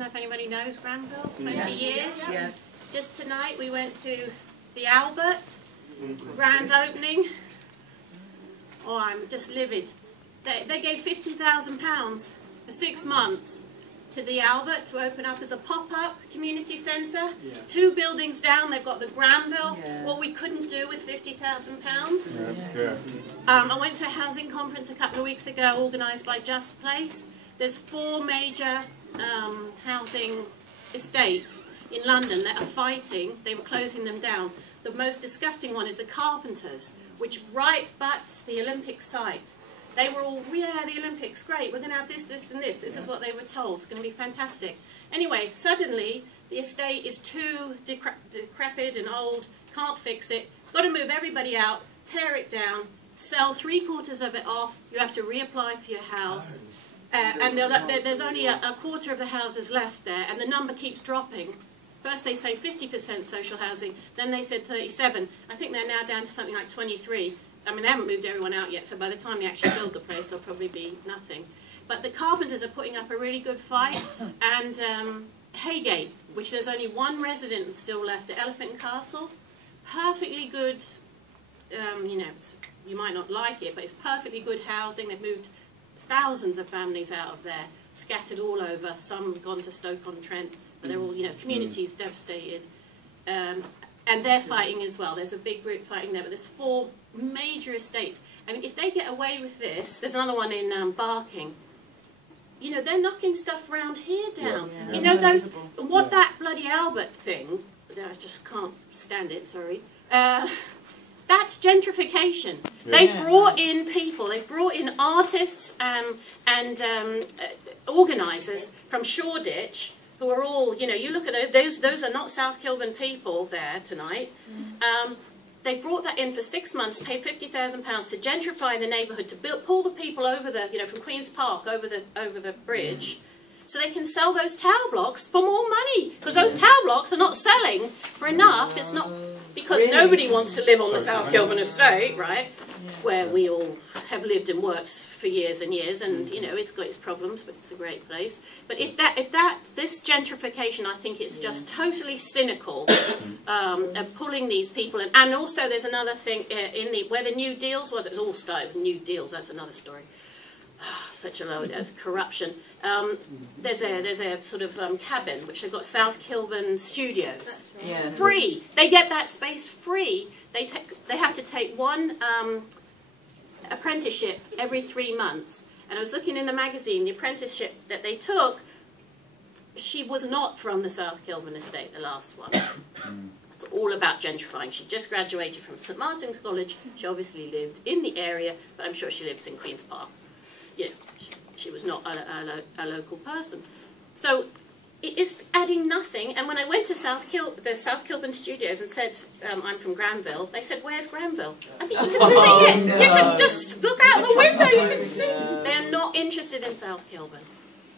know if anybody knows Granville, 20 years. Yeah. Just tonight we went to the Albert, grand opening. Oh, I'm just livid. They gave £50,000 for 6 months to the Albert to open up as a pop-up community centre. Yeah. 2 buildings down, they've got the Granville, what we couldn't do with £50,000. Yeah. I went to a housing conference a couple of weeks ago organised by Just Place. There's 4 major housing estates in London that are fighting. They were closing them down. The most disgusting one is the Carpenters, which right butts the Olympic site. They were all, yeah, the Olympics, great, we're going to have this, this and this. This is what they were told. It's going to be fantastic. Anyway, suddenly the estate is too decrepit and old, can't fix it, got to move everybody out, tear it down, sell 3/4 of it off, you have to reapply for your house. And there's only a quarter of the houses left there, and the number keeps dropping. First they say 50% social housing, then they said 37. I think they're now down to something like 23. I mean, they haven't moved everyone out yet, so by the time they actually build the place, there'll probably be nothing. But the Carpenters are putting up a really good fight, and Haygate, which there's only 1 resident still left at Elephant and Castle, perfectly good, you know, you might not like it, but it's perfectly good housing. They've moved thousands of families out of there, scattered all over. Some have gone to Stoke-on-Trent, but they're all, you know, communities devastated. And they're fighting as well. There's a big group fighting there, but there's 4 major estates. I mean, if they get away with this, there's another one in Barking. You know, they're knocking stuff around here down. Yeah. You know, those, what that bloody Albert thing, I just can't stand it, sorry. That's gentrification. Yeah. They've brought in people, they've brought in artists and organisers from Shoreditch, who are all, you know, you look at those are not South Kilburn people there tonight. They brought that in for 6 months, paid £50,000 to gentrify the neighbourhood, to pull the people over the, you know, from Queen's Park over the bridge, so they can sell those tower blocks for more money. Because those tower blocks are not selling for enough. It's not because nobody wants to live on the South Kilburn estate, right? Where we all have lived and worked for years and years, and you know it's got its problems, but it's a great place. But this gentrification, I think it's just totally cynical, of pulling these people in. And also, there's another thing where the New Deals was. It was all started with New Deals. That's another story. Such a load of corruption. There's a sort of cabin which they've got South Kilburn Studios, free. They get that space free. They have to take 1 apprenticeship every 3 months. And I was looking in the magazine, the apprenticeship that they took, she was not from the South Kilburn estate, the last one. It's all about gentrifying. She just graduated from St Martin's College. She obviously lived in the area, but I'm sure she lives in Queen's Park. You know, she was not a local person. So it's adding nothing. And when I went to the South Kilburn Studios and said, I'm from Granville, they said, where's Granville? I mean, you can see it. No. You can just look out the window, you can see. They're not interested in South Kilburn.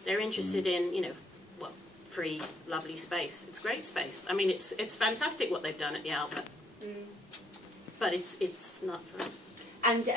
They're interested in, you know, well, free, lovely space. It's great space. I mean, it's fantastic what they've done at the Albert. But it's not for us. And